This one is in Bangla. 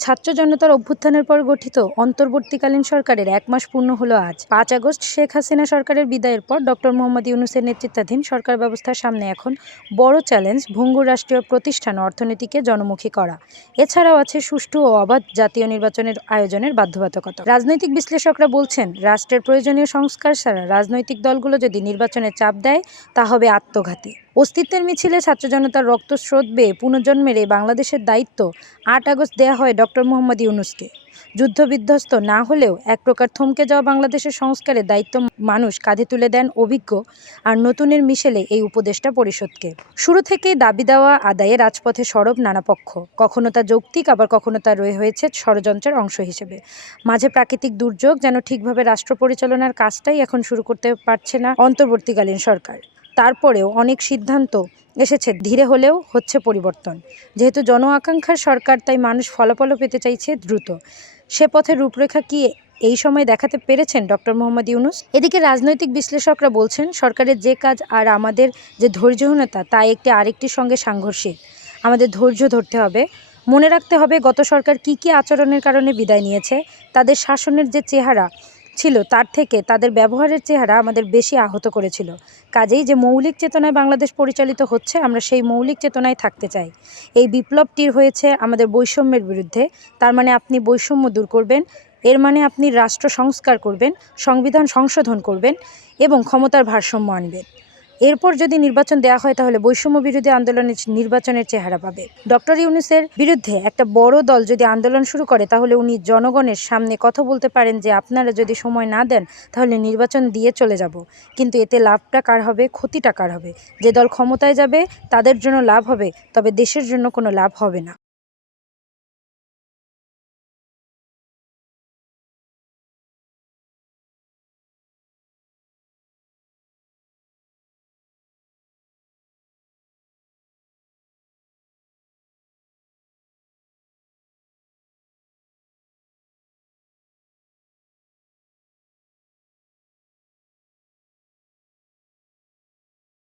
ছাত্র জনতার অভ্যুত্থানের পর গঠিত অন্তর্বর্তীকালীন সরকারের এক মাস পূর্ণ হলো আজ। পাঁচ আগস্ট শেখ হাসিনা সরকারের বিদায়ের পর ডক্টর মোহাম্মদ ইউনুসের নেতৃত্বাধীন সরকার ব্যবস্থার সামনে এখন বড় চ্যালেঞ্জ ভঙ্গুর রাষ্ট্রীয় প্রতিষ্ঠান অর্থনীতিকে জনমুখী করা। এছাড়াও আছে সুষ্ঠু ও অবাধ জাতীয় নির্বাচনের আয়োজনের বাধ্যবাধকতা। রাজনৈতিক বিশ্লেষকরা বলছেন, রাষ্ট্রের প্রয়োজনীয় সংস্কার ছাড়া রাজনৈতিক দলগুলো যদি নির্বাচনে চাপ দেয়, তা হবে আত্মঘাতী। অস্তিত্বের মিছিলে ছাত্র জনতার রক্তস্রোত বেয়ে পুনর্জন্মের এই বাংলাদেশের দায়িত্ব আট আগস্ট দেয়া হয় ডক্টর মোহাম্মদ ইউনুসকে। যুদ্ধবিধ্বস্ত না হলেও এক প্রকার থমকে যাওয়া বাংলাদেশের সংস্কারের দায়িত্ব মানুষ কাঁধে তুলে দেন অভিজ্ঞ আর নতুনের মিশেলে এই উপদেষ্টা পরিষদকে। শুরু থেকেই দাবি দেওয়া আদায়ে রাজপথে সরব নানা পক্ষ। কখনো তা যৌক্তিক, আবার কখনো তা রয়ে হয়েছে ষড়যন্ত্রের অংশ হিসেবে। মাঝে প্রাকৃতিক দুর্যোগ যেন ঠিকভাবে রাষ্ট্র পরিচালনার কাজটাই এখন শুরু করতে পারছে না অন্তর্বর্তীকালীন সরকার। তারপরেও অনেক সিদ্ধান্ত এসেছে, ধীরে হলেও হচ্ছে পরিবর্তন। যেহেতু জন আকাঙ্ক্ষার সরকার, তাই মানুষ ফলাফলও পেতে চাইছে দ্রুত। সে পথের রূপরেখা কি এই সময় দেখাতে পেরেছেন ডক্টর মোহাম্মদ ইউনুস? এদিকে রাজনৈতিক বিশ্লেষকরা বলছেন, সরকারের যে কাজ আর আমাদের যে ধৈর্যহীনতা তা একটি আরেকটির সঙ্গে সাংঘর্ষিক। আমাদের ধৈর্য ধরতে হবে। মনে রাখতে হবে, গত সরকার কি কি আচরণের কারণে বিদায় নিয়েছে, তাদের শাসনের যে চেহারা ছিল, তার থেকে তাদের ব্যবহারের চেহারা আমাদের বেশি আহত করেছিল। কাজেই যে মৌলিক চেতনায় বাংলাদেশ পরিচালিত হচ্ছে, আমরা সেই মৌলিক চেতনায় থাকতে চাই। এই বিপ্লবটির হয়েছে আমাদের বৈষম্যের বিরুদ্ধে। তার মানে আপনি বৈষম্য দূর করবেন, এর মানে আপনি রাষ্ট্র সংস্কার করবেন, সংবিধান সংশোধন করবেন এবং ক্ষমতার ভারসাম্য আনবেন। এরপর যদি নির্বাচন দেওয়া হয়, তাহলে বৈষম্য বিরোধী আন্দোলনের নির্বাচনের চেহারা পাবে। ডক্টর ইউনুসের বিরুদ্ধে একটা বড় দল যদি আন্দোলন শুরু করে, তাহলে উনি জনগণের সামনে কথা বলতে পারেন যে, আপনারা যদি সময় না দেন, তাহলে নির্বাচন দিয়ে চলে যাব। কিন্তু এতে লাভটা কার হবে? ক্ষতিটা কার হবে? যে দল ক্ষমতায় যাবে, তাদের জন্য লাভ হবে, তবে দেশের জন্য কোনো লাভ হবে না।